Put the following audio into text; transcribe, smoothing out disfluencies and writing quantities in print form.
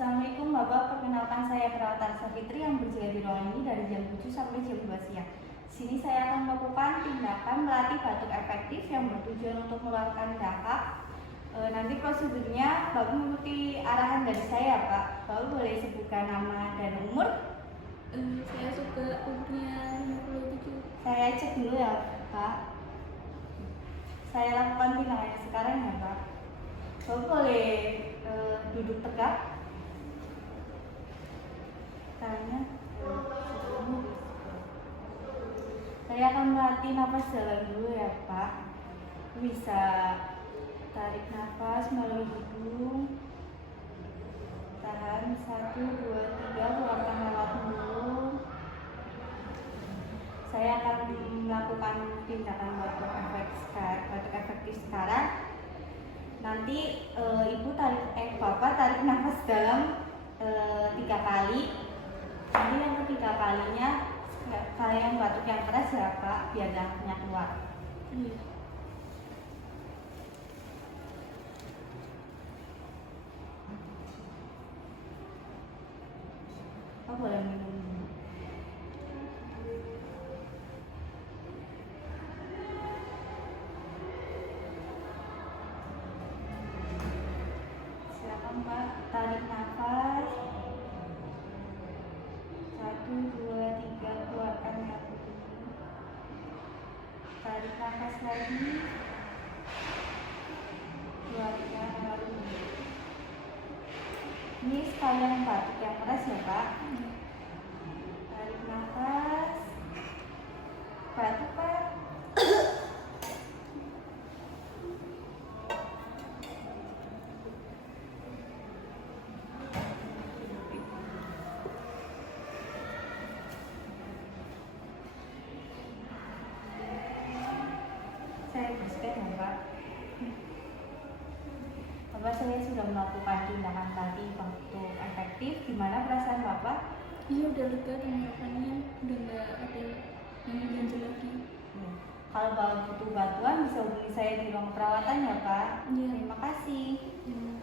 Assalamualaikum Bapak, perkenalkan saya Perawat Safitri yang berjaga di ruangan ini dari jam 7 sampai jam 2 siang. Di sini saya akan melakukan tindakan melatih batuk efektif yang bertujuan untuk mengeluarkan dahak. Nanti prosedurnya Bapak mengikuti arahan dari saya Pak. Bapak boleh sebutkan nama dan umur? Saya suka umurnya 57. Saya cek dulu ya Pak. Saya lakukan tindakannya sekarang ya Pak. Bapak boleh duduk tegak. Tangannya saya akan melatih nafas dalam dulu ya Pak. Bisa tarik nafas melalui hidung, tahan 1, 2, 3, keluarkan lewat mulut. Saya akan melakukan tindakan batuk efektif sekarang. Nanti Bapak tarik nafas dalam 3 kali. Nanti yang ketiga kalinya kalian batuk yang keras ya Pak, biar dahaknya keluar. Iya. Pak boleh minum dulu. Silakan Pak, tarik nafas. 1, 2, 3, keluarkan lewat hidung. Tarik nafas lagi. Keluarkan lewat hidung. Ini sekalian batuk yang keras ya Pak. Tarik nafas. Batuk Pak. Saya bersihkan ya Pak. Bapak, saya sudah melakukan tindakan tadi batuk efektif. Gimana perasaan Bapak? Iya, udah lega tenggorokannya, udah nggak ada yang ganjel lagi. Kalau Bapak butuh bantuan bisa hubungi saya di ruang perawatan ya Pak. Iya. Terima kasih. Ya.